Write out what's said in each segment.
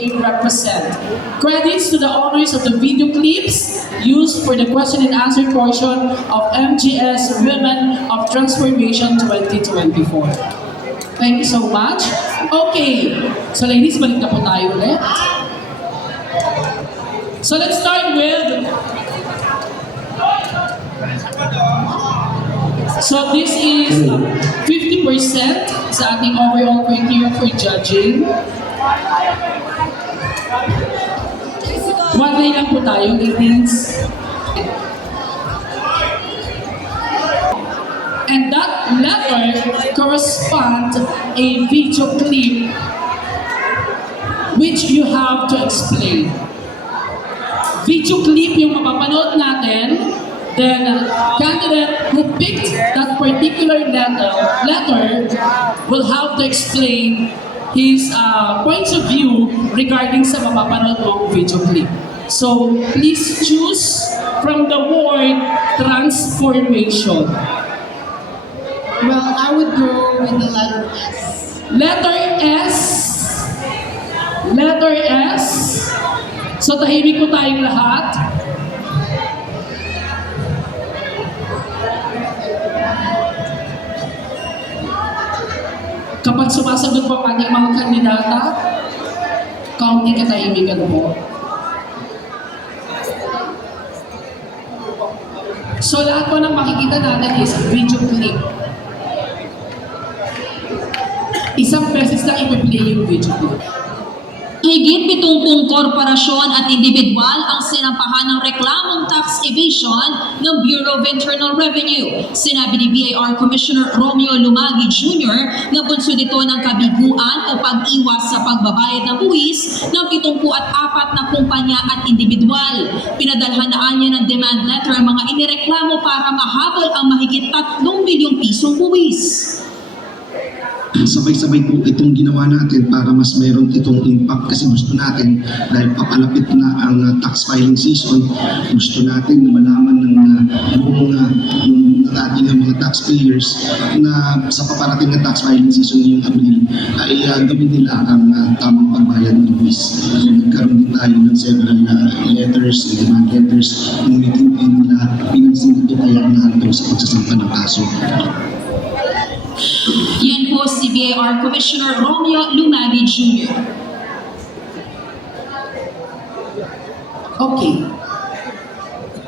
they represent. Credits to the owners of the video clips used for the question and answer portion of MGS Women of Transformation 2024. Thank you so much. Okay, so ladies, balik na po tayo ulit. So let's start with... So this is 50% sa ating overall criteria for judging. One line lang po tayo, ladies. And that letter corresponds a video clip which you have to explain. Video clip yung mapapanood natin, then candidate who picked that particular letter will have to explain his points of view regarding sa mapapanood mong video clip. So please choose from the word transformation. Well, I would go with the letter S. Letter S. Letter S. So tahimik po tayong lahat. Kapag sumasagot po ang ating mga kandidata, kaunting katahimikan po. So lahat po ng makikita natin is video clip. Isang beses lang i-play yung video clip. Higit 70 korporasyon at individual ang sinampahan ng reklamong tax evasion ng Bureau of Internal Revenue. Sinabi ni BIR Commissioner Romeo Lumagi Jr. na bunso dito ng kabiguan o pag-iwas sa pagbabayad ng buwis ng 74 na kumpanya at individual. Pinadalhanaan niya ng demand letter ang mga inireklamo para mahabol ang mahigit 3 milyong pisong buwis. Sabay-sabay po itong ginawa natin para mas meron itong impact kasi gusto natin dahil papalapit na ang tax filing season, gusto natin na malaman ng ating mga taxpayers na sa paparating na tax filing season ngayong Abril ay gawin nila ang tamang pagbayad ng buwis. Nagkaroon din tayo ng several letters, demand letters, ngunit hindi nila pinansin ito kaya nahanto sa pagsasampa ng kaso. Yan po si BIR Commissioner Romeo Lumagi Jr. Okay.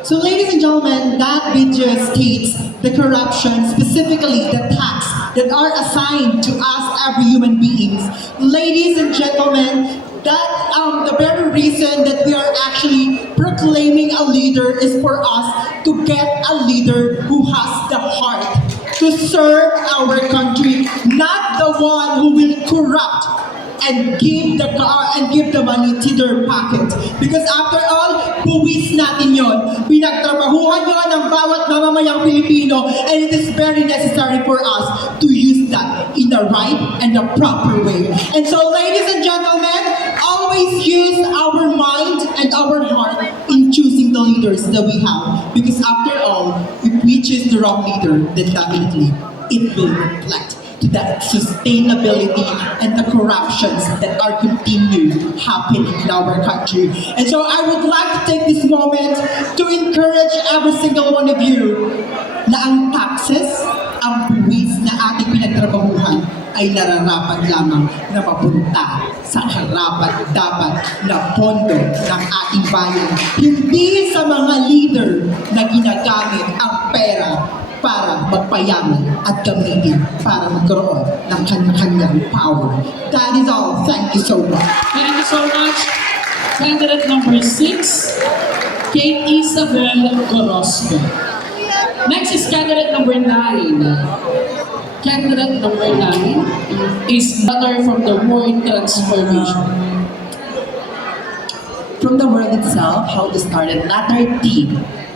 So ladies and gentlemen, that video states the corruption, specifically the tax that are assigned to us every human beings. Ladies and gentlemen, that the very reason that we are actually proclaiming a leader is for us to get a leader who has the heart to serve our country, not the one who will corrupt and give the money to their pocket. Because after all, buwis natin yon. Pinagtrabahuhan yun ng bawat mamamayang Pilipino, and it is very necessary for us to use that in the right and the proper way. And so, ladies and gentlemen, always use our mind and our heart in choosing the leaders that we have. Because after all, if we choose the wrong leader, then definitely it will reflect to that sustainability and the corruptions that are continuing happening in our country. And so I would like to take this moment to encourage every single one of you na ang taxes, ang buwis na ating pinagtrabahuhan ay nararapat lamang na mapunta sa karapat-dapat na pondo ng ating bayan. Hindi sa mga leader na ginagamit ang pera para magpayaman at gamitin para magkaroon ng kanya-kanyang power. That is all. Thank you so much. Thank you so much. Candidate number 6, Kate Isabel Gorosco. Next is candidate number 9. Candidate number 9 is letter from the word transformation. From the word itself, how to start it, letter T.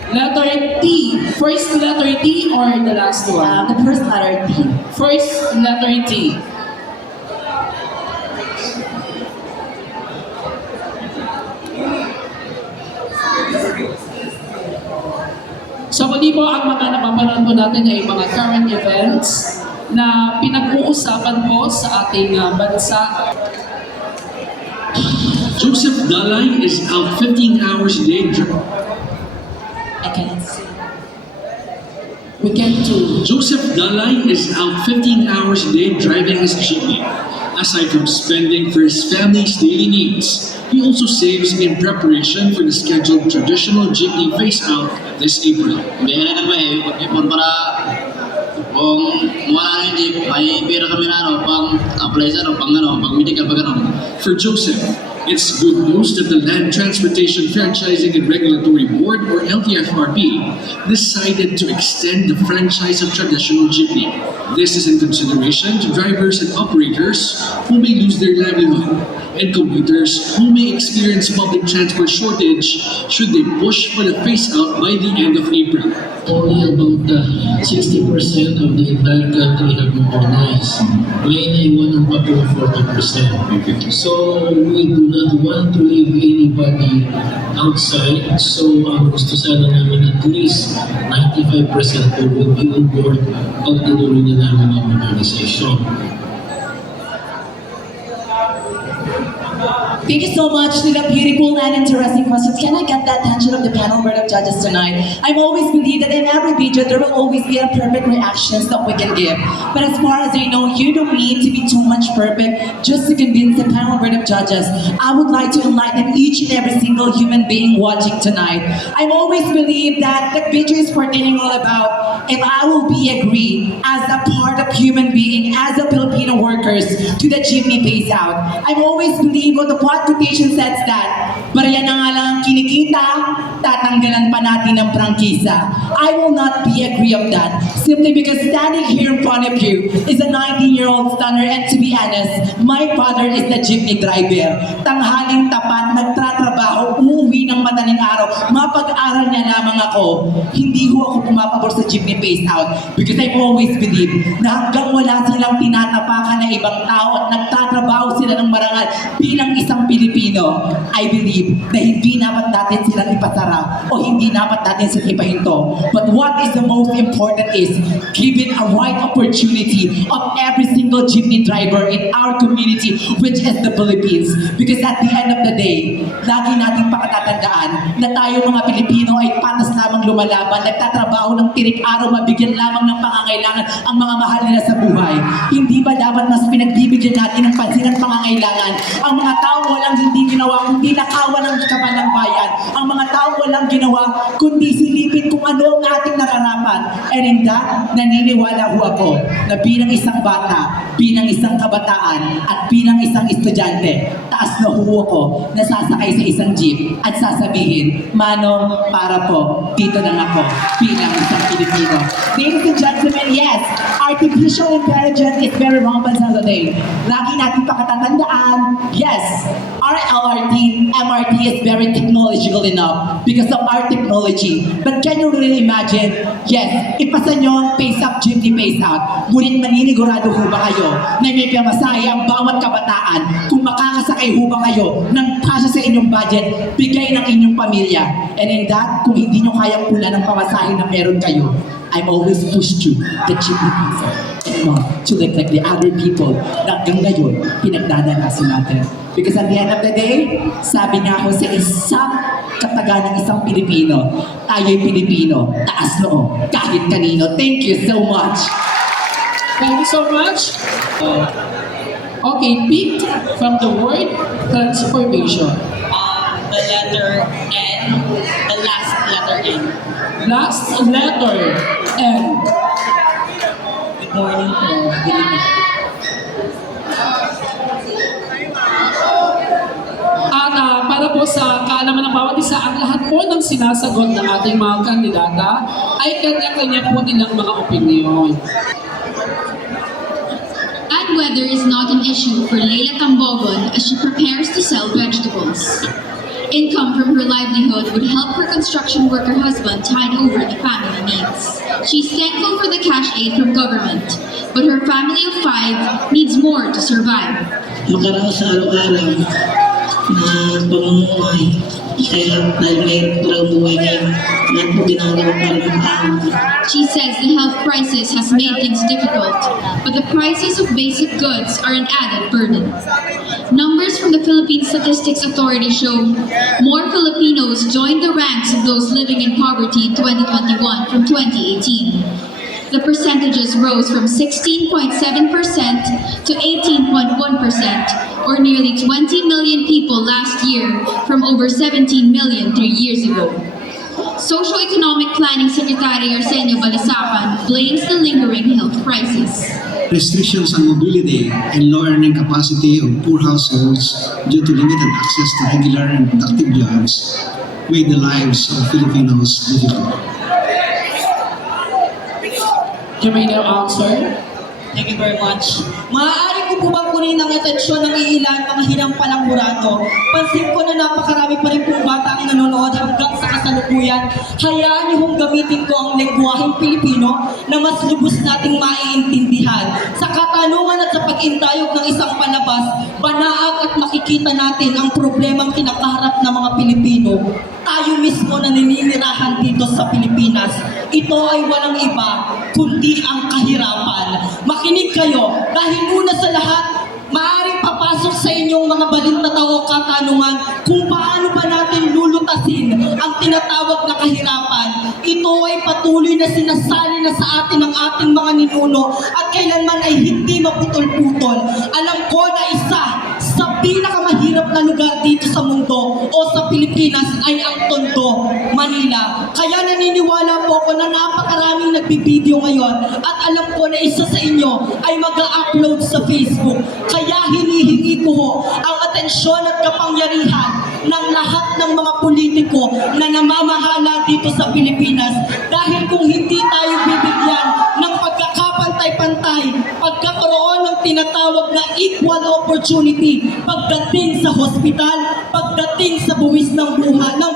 Letter T. First letter T or the last one? The first letter T. First letter T. So muli po ang mga napapanood po natin ay mga current events na pinag-uusapan po sa ating bansa. Joseph Dalai is out 15 hours a day. I cannot see. We can do. Joseph Dalai is out 15 hours a day driving his jeepney. Aside from spending for his family's daily needs, he also saves in preparation for the scheduled traditional jeepney phase-out this April. Bigyan na ba ipon para kung wala na yung jeep, may pera kami na pang apply sa pang medical pag For Joseph, it's good news that the Land Transportation Franchising and Regulatory Board, or LTFRB, decided to extend the franchise of traditional jeepney. This is in consideration to drivers and operators who may lose their livelihood and commuters who may experience public transport shortage should they push for the phase-out by the end of April. Only about 60% of the entire country have modernized. May naiwan ang pa 40%. So we do not want to leave anybody outside. So ang gusto sana namin at least 95% po will be on board pag tinuloy na namin ang modernization. Thank you so much for the beautiful and interesting questions. Can I get the attention of the panel board of judges tonight? I've always believed that in every video, there will always be a perfect reactions that we can give. But as far as I know, you don't need to be too much perfect just to convince the panel board of judges. I would like to enlighten each and every single human being watching tonight. I've always believed that the video is pertaining all about if I will be agree as a part of human being, as a Filipino workers to the jeepney phase out. I've always believed what the quotation says that, barya na nga lang ang kinikita, tatanggalan pa natin ng prangkisa. I will not be agree of that, simply because standing here in front of you is a 19-year-old stunner, and to be honest, my father is the jeepney driver. Tanghaling tapat, nagtatrabaho, uuwi ng madaling araw, mapag-aral niya lamang ako. Hindi ho ako pumapabor sa jeepney phase out because I've always believed na hanggang wala silang tinatapakan na ibang tao at nagtatrabaho sila ng marangal bilang isang Pilipino, I believe na hindi dapat natin silang ipasara o hindi dapat natin silang ipahinto. But what is the most important is giving a right opportunity of every single jeepney driver in our community, which is the Philippines. Because at the end of the day, lagi nating pakatatandaan na tayo mga Pilipino ay patas lamang lumalaban, nagtatrabaho ng tirik araw, mabigyan lamang ng pangangailangan ang mga mahal nila sa buhay. Hindi ba dapat mas pinagbibigyan natin ng pansin at pangangailangan ang mga tao walang hindi ginawa kundi nakawan ng kaban ng bayan, ang mga tao walang ginawa kundi silipin kung ano ang ating nararapat. And in that, naniniwala ho ako na bilang isang bata, bilang isang kabataan, at bilang isang estudyante, taas na ho ako nasasakay sa isang jeep at sasabihin, Manong, para po, dito lang ako bilang isang Pilipino. Ladies and gentlemen, yes, artificial intelligence is very rampant today. Lagi natin pakatatandaan, yes, our MRT is very technological enough because of our technology. But can you really imagine, yes, ipasa nyo ang phase up, jeepney phase out, ngunit maninigurado ho ba kayo na may pamasahe ang bawat kabataan kung makakasakay ho ba kayo ng kasya sa inyong budget, bigay ng inyong pamilya. And in that, kung hindi nyo kayang pula ng pamasahe na meron kayo, I'm always pushed to the jeepney phase out. And not to look like the other people na hanggang ngayon pinagdadanasin natin. Because at the end of the day, sabi nga ako sa isang kataga ng isang Pilipino, tayo'y Pilipino, taas noo, kahit kanino. Thank you so much. Thank you so much. Okay, pick from the word transformation. The letter N, the last letter N. Last letter N. Good morning po. Good evening. At para po sa kaalaman ng bawat isa, ang lahat po ng sinasagot ng ating mga kandidata ay kanya-kanya po nilang mga opinyon. Bad weather is not an issue for Leila Tambogon as she prepares to sell vegetables. Income from her livelihood would help her construction worker husband tide over the family needs. She's thankful for the cash aid from government, but her family of 5 needs more to survive. Makaraos sa araw-araw na pamumuhay Kaya dahil mahirap talaga buhay ngayon, lahat po ginagawa para makaangat. She says the health crisis has made things difficult, but the prices of basic goods are an added burden. Numbers from the Philippine Statistics Authority show more Filipinos joined the ranks of those living in poverty in 2021 from 2018. The percentages rose from 16.7% to 18.1%, or nearly 20 million people last year from over 17 million 3 years ago. Socio-Economic Planning Secretary Arsenio Balisacan blames the lingering health crisis. Restrictions on mobility and low earning capacity of poor households due to limited access to regular and productive jobs made the lives of Filipinos difficult. You may now answer. Thank you very much. Maaari ko po bang kunin ang atensyon ng iilan mga hinampalang murado? Pansin ko na napakarami pa rin pong bata ang nanonood hanggang sa kasalukuyan. Hayaan niyo hong gamitin ko ang lengguwaheng Pilipino na mas lubos nating maiintindihan. Sa katanungan at sa pag-intayog ng isang palabas, banaag at makikita natin ang problemang kinakaharap ng mga Pilipino. Tayo mismo na naninirahan dito sa Pilipinas. Ito ay walang iba, kundi ang kahirapan. Makinig kayo, dahil una sa lahat, maaaring papasok sa inyong mga balintataw o katanungan kung paano ba natin lulutasin ang tinatawag na kahirapan. Ito ay patuloy na sinasali na sa atin ng ating mga ninuno at kailanman ay hindi maputol-putol. Alam ko na isa sa pinakamahirap na lugar dito sa mundo o sa Pilipinas ay ang Tondo, Manila. Kaya naniniwala po ako na napakaraming nagbibideo ngayon at alam ko na isa sa inyo ay mag-upload sa Facebook. Kaya hinihingi ko ho ang atensyon at kapangyarihan ng lahat ng mga politiko na namamahala dito sa Pilipinas. Dahil kung hindi tayo bibigyan ng pagkakapantay-pantay, pagkakaroon ng tinatawag na equal opportunity pagdating sa hospital, pagdating sa buwis ng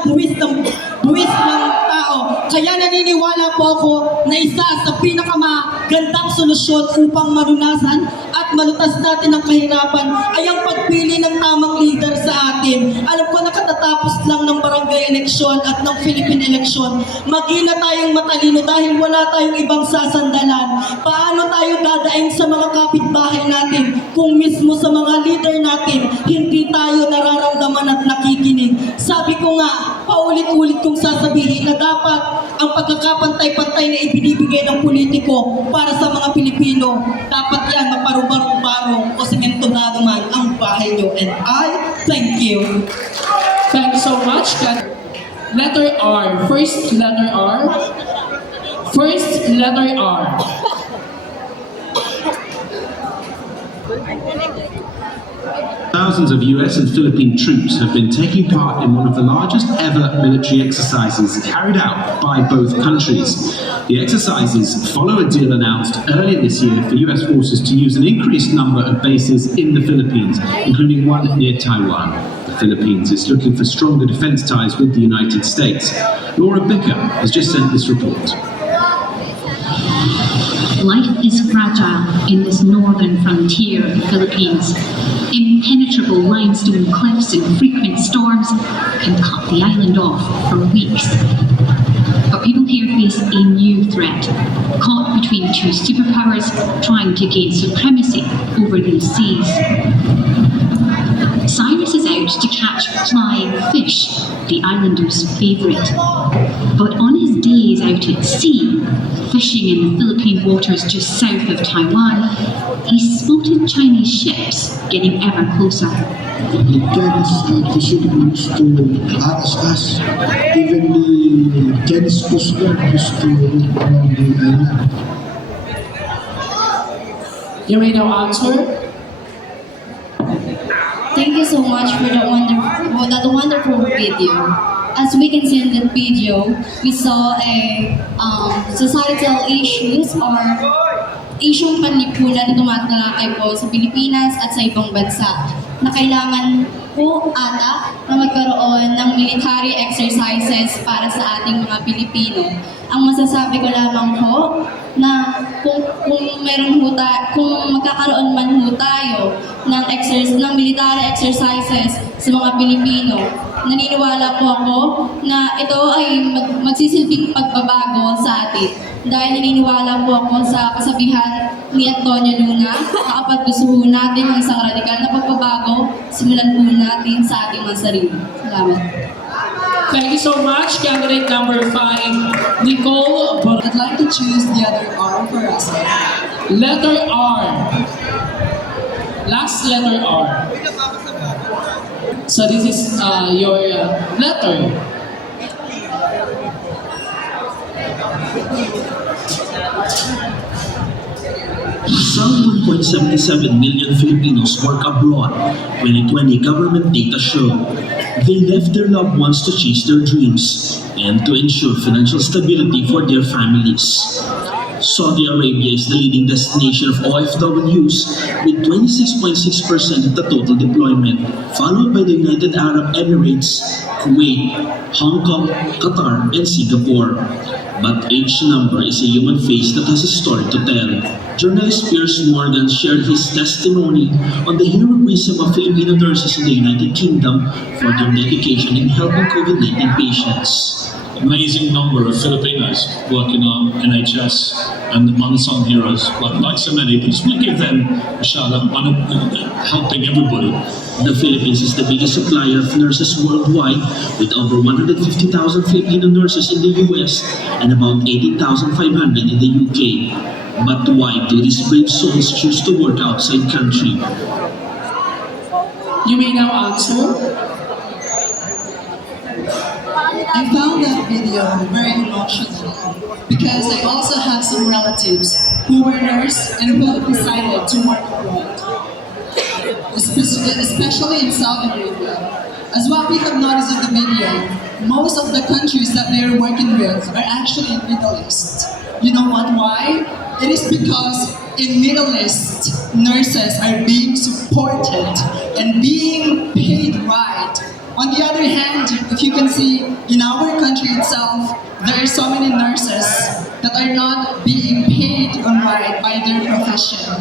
buwis ng tao. Kaya naniniwala po ako na isa sa pinakamagandang solusyon upang malunasan at malutas natin ang kahirapan ay ang pagpili ng tamang leader sa atin. Alam ko nakatatapos lang ng barangay election at ng Philippine election. Magina tayong matalino dahil wala tayong ibang sasandalan. Paano tayo dadaing sa mga kapitbahay natin kung mismo sa mga leader natin hindi tayo nararamdaman at nakikinig? Sabi ko nga, paulit-ulit kong sasabihin na dapat ang pagkakapantay-pantay na ibinibigay ng politiko para sa mga Pilipino, dapat yan maparubarong-barong o sementonado man ang bahay nyo. And I thank you. Thank you so much. Letter R. First letter R. First letter R. Thousands of US and Philippine troops have been taking part in one of the largest ever military exercises carried out by both countries. The exercises follow a deal announced earlier this year for US forces to use an increased number of bases in the Philippines, including one near Taiwan. The Philippines is looking for stronger defense ties with the United States. Laura Bicker has just sent this report. Life is fragile in this northern frontier of the Philippines. Impenetrable limestone cliffs and frequent storms can cut the island off for weeks. But people here face a new threat, caught between two superpowers trying to gain supremacy over these seas. Cyrus is out to catch flying fish, the islanders' favourite. But on his days out at sea, fishing in the Philippine waters just south of Taiwan, he spotted Chinese ships getting ever closer. It carries the Philippines to harass us. Even the Chinese Coast Guard used to roam around the island. You may now answer. Thank you so much for that wonderful video. As we can see in the video, we saw a societal issues or isyong panlipunan na tumatalakay po sa Pilipinas at sa ibang bansa na kailangan po ata na magkaroon ng military exercises para sa ating mga Pilipino. Ang masasabi ko lamang po na kung magkakaroon man ho tayo ng military exercises sa mga Pilipino, naniniwala po ako na ito ay magsisilbing pagbabago sa atin. Dahil naniniwala po ako sa kasabihan ni Antonio Luna, kapag gusto po natin ng isang radikal na pagbabago, simulan po natin sa ating mga sarili. Salamat. Thank you so much, candidate number 5, Nicole. I'd like to choose the other R for us. Letter R. Last letter R. So this is your letter. Some 1.77 million Filipinos work abroad, 2020 government data show. They left their loved ones to chase their dreams and to ensure financial stability for their families. Saudi Arabia is the leading destination of OFWs with 26.6% of the total deployment, followed by the United Arab Emirates, Kuwait, Hong Kong, Qatar, and Singapore. But each number is a human face that has a story to tell. Journalist Piers Morgan shared his testimony on the heroism of Filipino nurses in the United Kingdom for their dedication in helping COVID-19 patients. Amazing number of Filipinos working on NHS and unsung heroes, like so many, but just want to give them a shout out, helping everybody. The Philippines is the biggest supplier of nurses worldwide, with over 150,000 Filipino nurses in the US and about 80,500 in the UK. But why do these brave souls choose to work outside country? You may now answer. I found that video very emotional because I also have some relatives who were nurses and who have decided to work abroad, especially in Saudi Arabia. As what we have noticed in the video, most of the countries that they are working with are actually in Middle East. You know what? Why? It is because in Middle East, nurses are being supported and being paid right. On the other hand, if you can see, in our country itself, there are so many nurses that are not being paid right by their profession.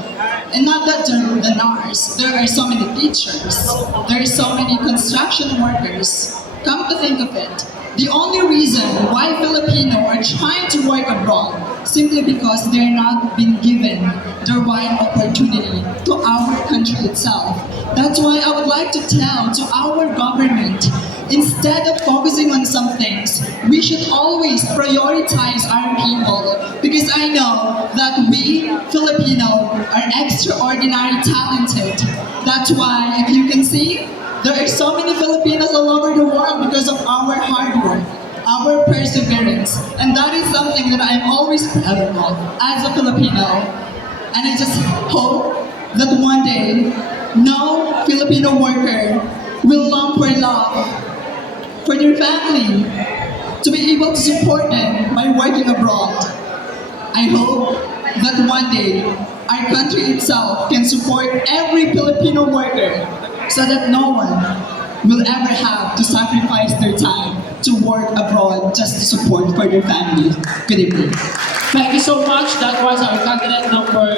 And not that they're the nurse, there are so many teachers, there are so many construction workers. Come to think of it, the only reason why Filipinos are trying to work abroad simply because they're not being given the right opportunity to our country itself. That's why I would like to tell to our government, instead of focusing on some things, we should always prioritize our people, because I know that we Filipinos are extraordinarily talented. That's why, if you can see, there are so many Filipinos all over the world because of our hard work, our perseverance, and that is something that I'm always proud of as a Filipino. And I just hope that one day, no Filipino worker will long for love for their family, to be able to support them by working abroad. I hope that one day our country itself can support every Filipino worker so that no one will ever have to sacrifice their time to work abroad just to support for their family. Good evening. Thank you so much. That was our candidate number.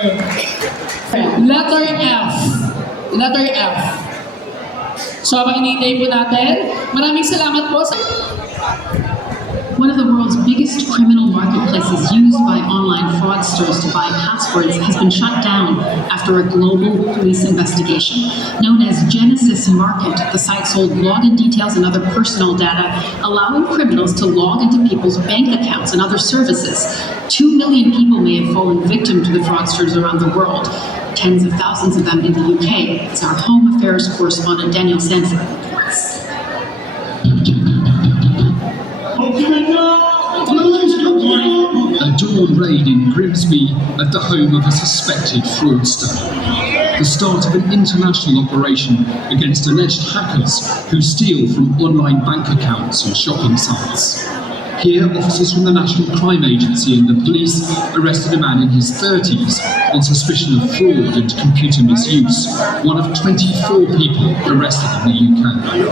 Letter F. Letter F. So habang hinihintay po natin, maraming salamat po sa... One of the world's biggest criminal marketplaces used by online fraudsters to buy passwords has been shut down after a global police investigation. Known as Genesis Market, the site sold login details and other personal data, allowing criminals to log into people's bank accounts and other services. 2 million people may have fallen victim to the fraudsters around the world. Tens of thousands of them in the UK, as our Home Affairs correspondent Daniel Sanford reports. A dawn raid in Grimsby at the home of a suspected fraudster. The start of an international operation against alleged hackers who steal from online bank accounts and shopping sites. Here, officers from the National Crime Agency and the police arrested a man in his 30s on suspicion of fraud and computer misuse, one of 24 people arrested in the UK.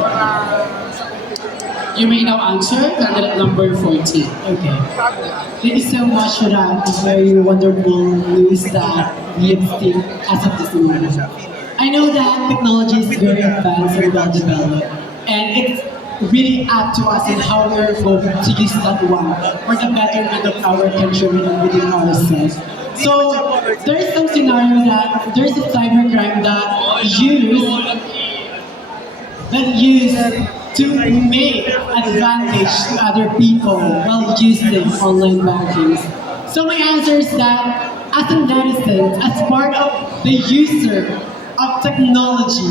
You may now answer candidate number 14. Okay. Thank you so much for that very wonderful news that we have seen as of this moment. I know that technology is very advanced and well developed, and it's really up to us and how we're going to use that one for the betterment of our countrymen and within ourselves. So there's some scenario that there's a cybercrime that use to make advantage to other people while using online banking. So my answer is that as a netizen, as part of the user of technology,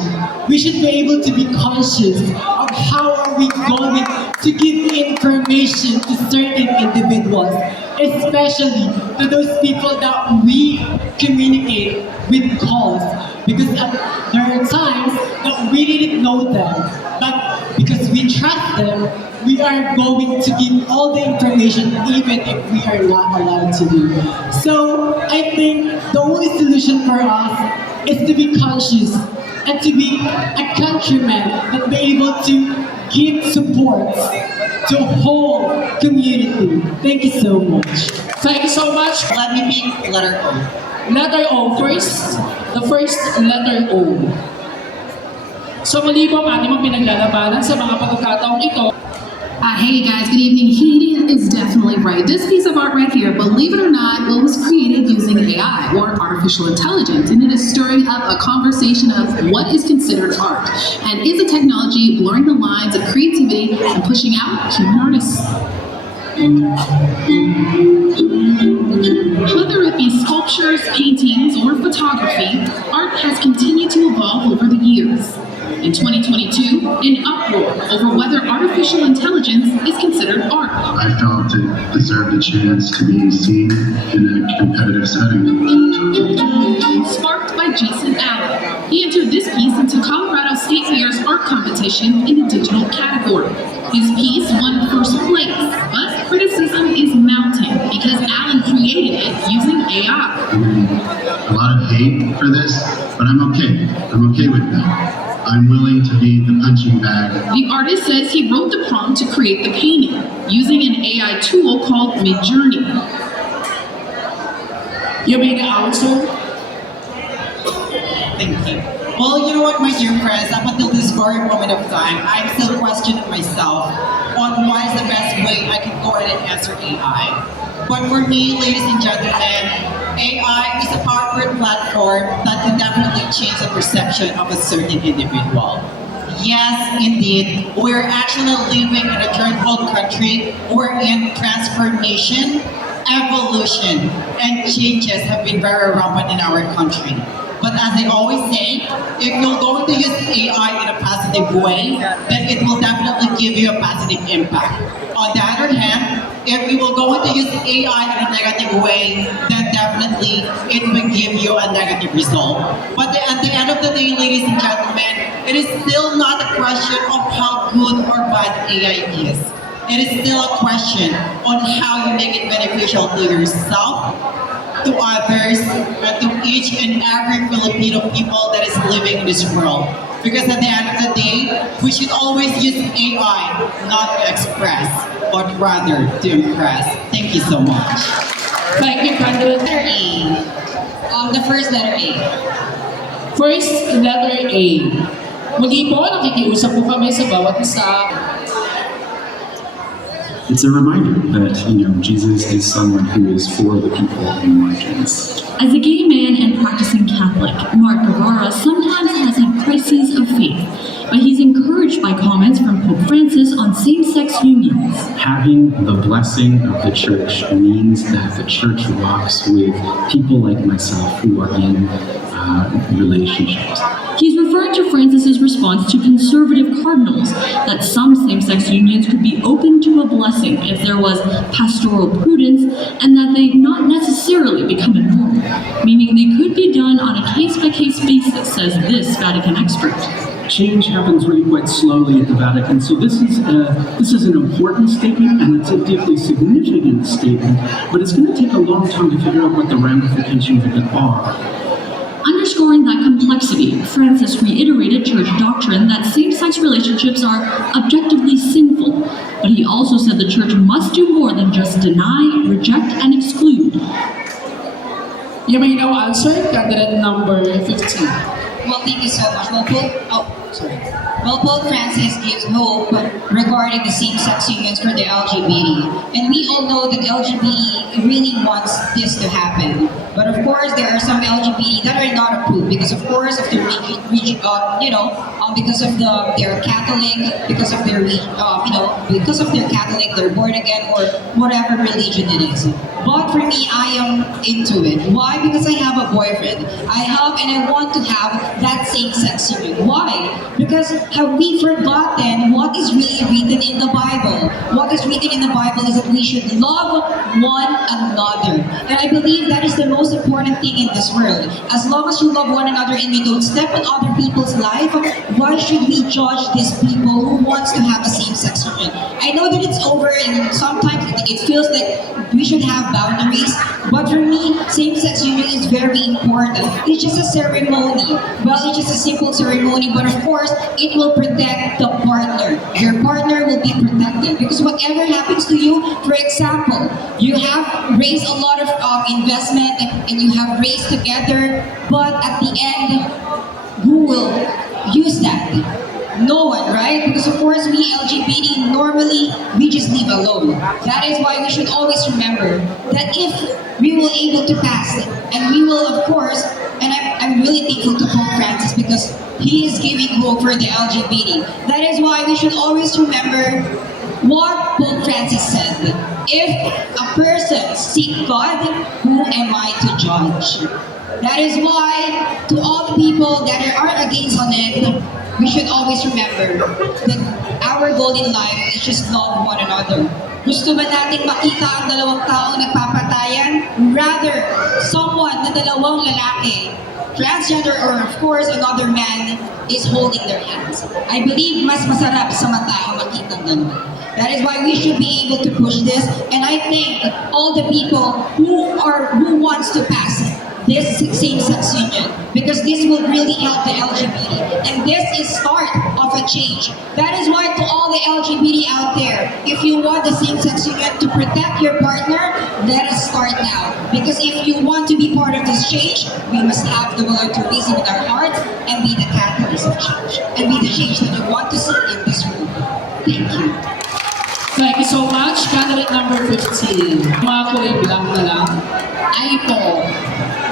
we should be able to be conscious of how are we going to give information to certain individuals, especially to those people that we communicate with calls. Because there are times that we didn't know them, but because we trust them, we are going to give all the information even if we are not allowed to do. So I think the only solution for us is to be conscious and to be a countryman that be able to give support to a whole community. Thank you so much. Thank you so much. Let me pick letter O. Letter O first. The first letter O. So muli po ang ating mga pinaglalabanan sa mga pagkakataong ito. Hey guys, good evening. He is definitely right. This piece of art right here, believe it or not, was created using AI or artificial intelligence, and it is stirring up a conversation of what is considered art, and is a technology blurring the lines of creativity and pushing out human artists. Whether it be sculptures, paintings, or photography, art has continued to evolve over the years. In 2022, an uproar over whether artificial intelligence is considered art. I felt it deserved a chance to be seen in a competitive setting. Sparked by Jason Allen. He entered this piece into Colorado State Fair's art competition in the digital category. His piece won first place, but criticism is mounting because Allen created it using AI. A lot of hate for this, but I'm okay. I'm okay with that. I'm willing to be the punching bag. The artist says he wrote the prompt to create the painting using an AI tool called Midjourney. You may answer. Thank you. Well, you know what, my dear friends, up until this very moment of time, I'm still questioning myself on what is the best way I can go ahead and answer AI. But for me, ladies and gentlemen, AI is a powerful platform that can definitely change the perception of a certain individual. Yes, indeed, we're actually living in a third world country wherein transformation, evolution, and changes have been very rampant in our country. But as I always say, if you're going to use AI in a positive way, then it will definitely give you a positive impact. On the other hand, if you will go to use AI in a negative way, then definitely it will give you a negative result. But at the end of the day, ladies and gentlemen, it is still not a question of how good or bad AI is. It is still a question on how you make it beneficial to yourself, to others, and to each and every Filipino people that is living in this world. Because at the end of the day, we should always use AI not to express, but rather to impress. Thank you so much. Thank you, candidate. Letter A. The first letter A. First letter A. Muli po, nakikiusap po kami sa bawat isa. It's a reminder that, Jesus is someone who is for the people in margins. As a gay man and practicing Catholic, Mark Guevara sometimes has had crises of faith, but he's encouraged by comments from Pope Francis on same-sex unions. Having the blessing of the church means that the church walks with people like myself who are in relationships. He's referring to Francis's response to conservative cardinals that some same-sex unions could be open to a blessing if there was pastoral prudence and that they not necessarily become a norm, meaning they could be done on a case-by-case basis, says this Vatican expert. Change happens really quite slowly at the Vatican, so this is an important statement and it's a deeply significant statement, but it's going to take a long time to figure out what the ramifications of it are. Underscoring that complexity, Francis reiterated church doctrine that same-sex relationships are objectively sinful, but he also said the church must do more than just deny, reject, and exclude. You may now answer candidate number 15. Well, thank you so much. We'll put, Well, Pope Francis gives hope regarding the same-sex unions for the LGBT. And we all know that LGBT really wants this to happen. But of course, there are some LGBT that are not approved because, of course, of the because of they're Catholic, because of their because of their Catholic, they're born again, or whatever religion it is. But for me, I am into it. Why? Because I have a boyfriend. I have and I want to have that same-sex union. Why? Because have we forgotten what is really written in the Bible? What is written in the Bible is that we should love one another. And I believe that is the most important thing in this world. As long as you love one another and you don't step on other people's life, why should we judge these people who wants to have a same-sex union? I know that it's over and sometimes it feels like we should have boundaries, but for me, same-sex union is very important. It's just a ceremony. Well, it's just a simple ceremony, but of course, it will protect the partner. Your partner will be protected because whatever happens to you, for example, you have raised a lot of investment and you have raised together, but at the end, who will use that? No one, right? Because of course we LGBT normally we just leave alone. That is why we should always remember that if we will able to pass it, and we will of course, and I'm really thankful to Pope Francis because he is giving hope for the LGBT. That is why we should always remember what Pope Francis said. If a person seek God, who am I to judge? That is why to all the people that are against on it, we should always remember that our goal in life is just love one another. Gusto ba nating makita ang dalawang taong nagpapatayan? Rather, someone na dalawang lalaki, transgender or of course another man, is holding their hands. I believe mas masarap sa mata ang makita ng dalawa. That is why we should be able to push this, and I think all the people who wants to pass this same-sex union, because this will really help the LGBT, and this is start of a change. That is why to all the LGBT out there, if you want the same-sex union to protect your partner, let us start now. Because if you want to be part of this change, we must have the will to reason in our hearts and be the catalyst of change, and be the change that you want to see in this room. Thank you. Thank you so much. Candidate number 15. Mga kulay blank na lang. I po.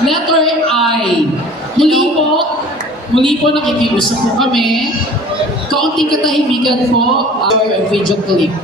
Letter I. Muli po nakikiusap po kami. Kaunting katahimikan po our video clip.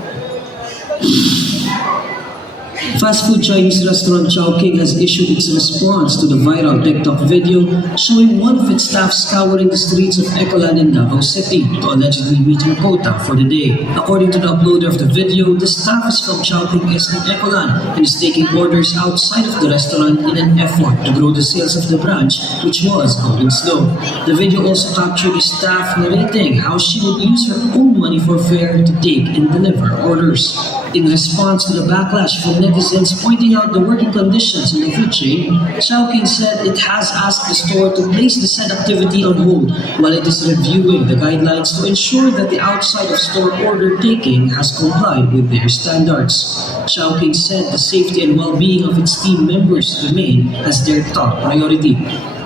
Fast food Chinese restaurant Chowking has issued its response to the viral TikTok video showing one of its staff scouring the streets of Ecoland in Davao City to allegedly meet her quota for the day. According to the uploader of the video, the staff is from Chowking in Ecoland and is taking orders outside of the restaurant in an effort to grow the sales of the branch, which was going slow. The video also captured the staff narrating how she would use her own money for fare to take and deliver orders. In response to the backlash from netizens pointing out the working conditions in the food chain, Chowking said it has asked the store to place the said activity on hold while it is reviewing the guidelines to ensure that the outside of store order taking has complied with their standards. Chowking said the safety and well-being of its team members remain as their top priority.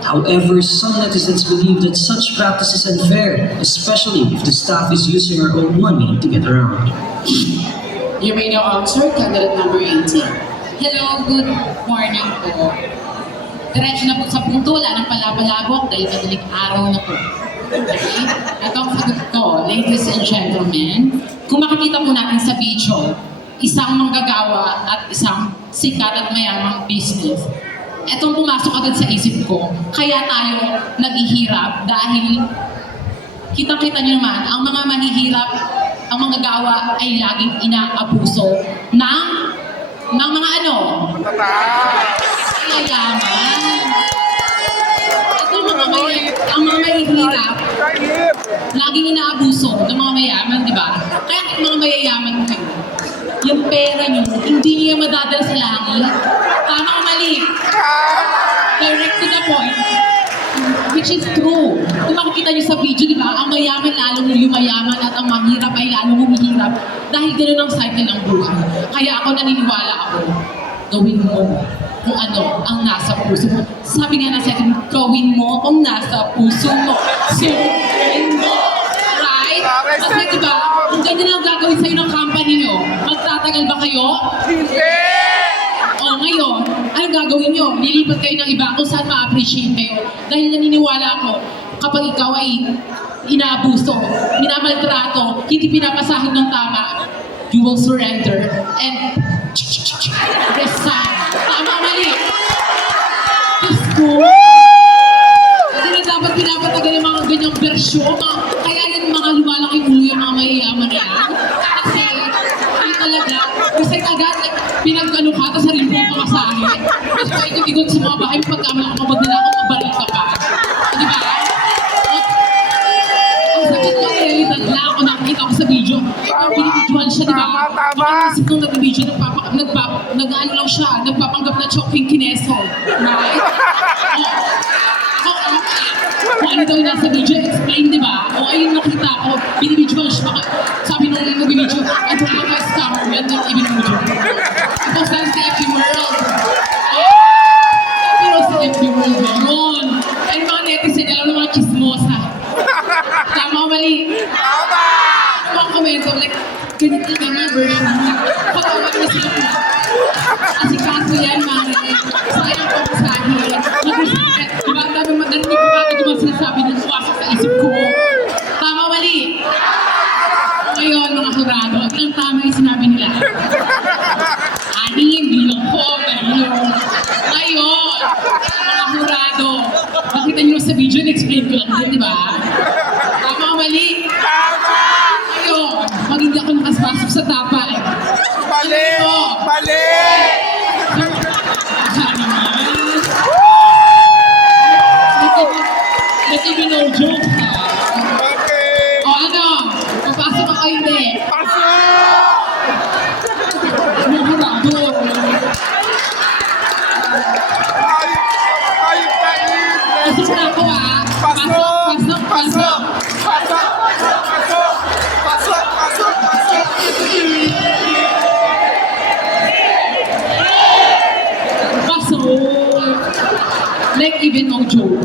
However, some netizens believe that such practice is unfair, especially if the staff is using her own money to get around. You may now answer candidate number 18. Hello, good morning po. Diretso na po sa punto, wala nang palabalabok dahil madaling araw na po. Okay? Ito ang sagot ko, ladies and gentlemen. Kung makikita po natin sa video, isang manggagawa at isang sikat at mayamang business. Itong pumasok agad sa isip ko. Kaya tayo naghihirap dahil kitang-kita nyo naman, ang mga manghihirap, ang manggagawa ay laging inaabuso ng mga ano? Mayayaman. Ito ang mga mahihirap, laging inaabuso ng mga mayaman, di ba? Kaya mga mayayaman kayo, yung pera nyo, hindi niyo madadala sa langit. Tama o mali? Direct to the point. Which is true. Kung makikita nyo sa video, di ba, ang mayaman lalong yumayaman at ang mahirap ay lalong humihirap dahil ganoon ang cycle ng buhay. Kaya ako naniniwala ako, gawin mo kung ano ang nasa puso mo. Sabi nga ng second, gawin mo kung nasa puso mo. Sundin mo Kasi diba, kung ganyan lang gagawin sa'yo ng company nyo, magtatagal ba kayo? Hindi! O ngayon, anong gagawin nyo? Lilipat kayo ng iba kung saan ma-appreciate kayo. Dahil naniniwala ako, kapag ikaw ay inaabuso, minamaltrato, hindi pinapasahod ng tama, you will surrender and resign. Tama, mali. Diyos ko. Hindi na dapat pinapatagal yung mga ganyang bersyon. Kaya yung mga lumalaking ulo yung mga mayayaman na yan. Kasi, ay talaga, kasi agad, pinag-ano ka, tapos sarili mo pamasahe. Tapos paikot-ikot sa mga bahay, pagkamala ka magdala ako, mabaril ka pa. Di ba? Ang sakit ko, realidad na ako nakita ko sa video. Binibidyohan siya, di ba? Makakasip nung nag-video, nag-ano lang siya, nagpapanggap na choking kineso. Right? Kung ano daw yung nasa video, explain, di ba? O ayun nakita ko, binibidyohan siya. Sabi nung nag-video, I don't know my stomach, and not even video. Ito sa FB World. Pero sa FB World yun. Ay mga netizen, alam ng mga chismosa. Tama o mali? Tama! Mga komento, like, ganito na nga version. Patawa na sila. Kasi kaso yan, mare. Sayang ko sa akin. Mag-respect. Diba, ang dami maganda ko bakit yung mga sinasabi ng suwasa sa isip ko. Tama o mali? Ngayon, mga hurado, ang tama yung sinabi nila. Aning, bilang ko, ngayon. Ngayon, mga hurado. Nakita nyo sa video, na-explain ko lang din, di ba? Tama o mali? Tama! Ngayon, pag hindi ako nakasasok sa tapay. Mali! Mali! Let's even no joke, ha? O ano? Papasok ako hindi. Ano hurado? Pasok na ako, ha? Pasok! Pasok! Like even no joke.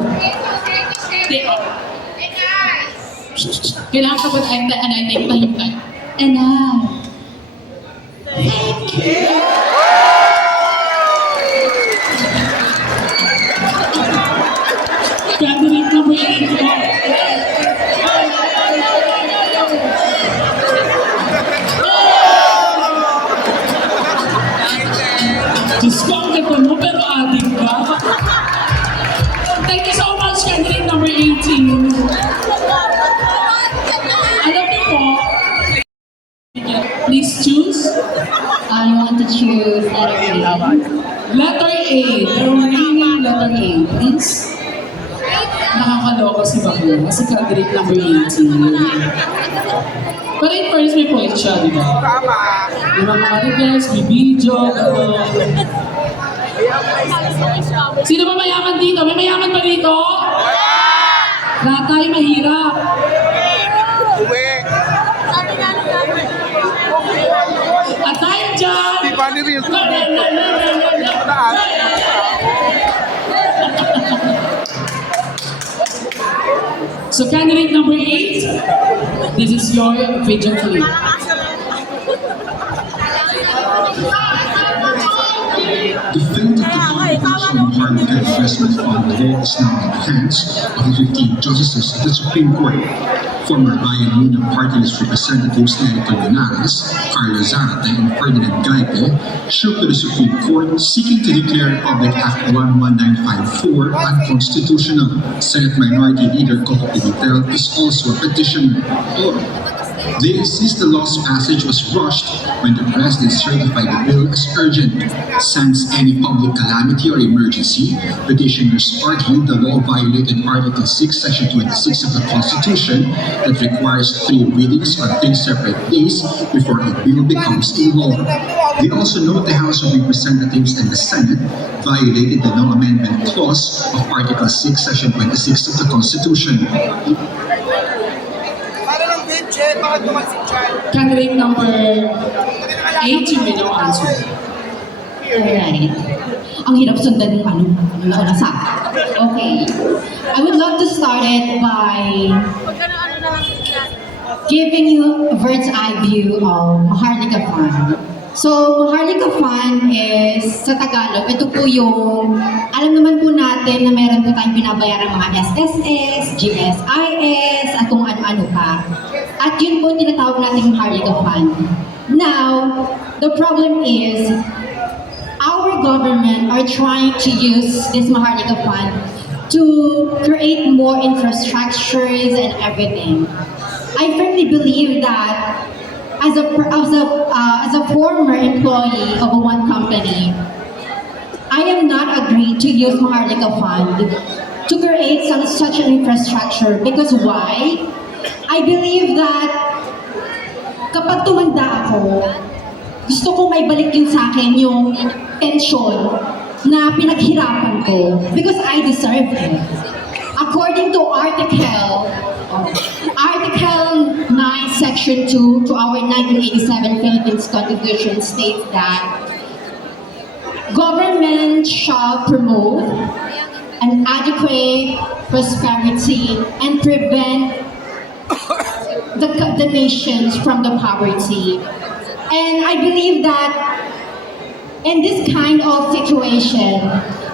Kailangan ka ba tahimik tayo? Enough. Thank you. Candidate number 8. Diyos ko, ang ganda mo, pero adik ka. Thank you so much, candidate number 18. Alam niyo po, please choose. I want to choose letter A. Letter A. The remaining letter A, please. Nakakaloka si Bakla kasi candidate number 18. Pero in first, may point siya, di ba? Tama. Yung mga managers, may video, gano'n. Sino ba mayaman dito? May mayaman ba dito? Lahat tayo mahirap. At tayo dyan! So candidate number 8, this is your video clip. The fate of the Convocation of Harvard Investment Fund law is now in the hands of the 15 justices of the Supreme Court. Former Bayan Union Party List representatives Nelito Linares, Carlos Zarate, and Ferdinand Gaite shook to the Supreme Court seeking to declare Republic Act 11954 unconstitutional. Senate Minority Leader Coco Pimentel is also a petitioner. They insist the law's passage was rushed when the President certified the bill as urgent. Sans any public calamity or emergency, petitioners argued the law violated Article 6, Section 26 of the Constitution that requires 3 readings on 3 separate days before a bill becomes a law. They also note the House of Representatives and the Senate violated the no-amendment clause of Article 6, Section 26 of the Constitution. Candidate number 8, you may now answer. Alright. Ang hirap sundan yung nasa. Okay. I would love to start it by giving you a bird's eye view of Maharlika Fund. So, Maharlika Fund is, sa Tagalog, ito po yung, alam naman po natin na meron po tayong binabayaran mga SSS, GSIS, at kung ano-ano pa. At yun po tinatawag natin Maharlika Fund. Now, the problem is, our government are trying to use this Maharlika Fund to create more infrastructures and everything. I firmly believe that as a former employee of one company, I am not agreed to use Maharlika Fund to create such an infrastructure. Because why? I believe that kapag tumanda ako, gusto ko may balik yun sa akin yung pensyon na pinaghirapan ko because I deserve it. According to Article 9, Section 2 to our 1987 Philippines Constitution states that government shall promote an adequate prosperity and prevent the nations from the poverty. And I believe that in this kind of situation,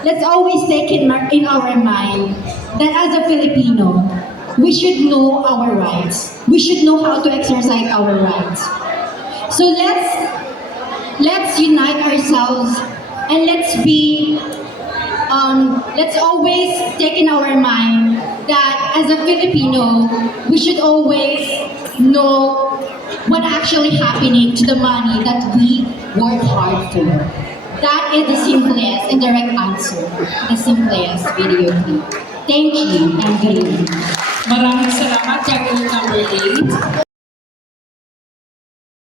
let's always take in our mind that as a Filipino, we should know our rights. We should know how to exercise our rights. So let's unite ourselves and let's always take in our mind that as a Filipino, we should always know what actually happening to the money that we work hard for. That is the simplest and direct answer, the simplest video clip. Thank you and good evening. Maraming salamat, candidate number 8.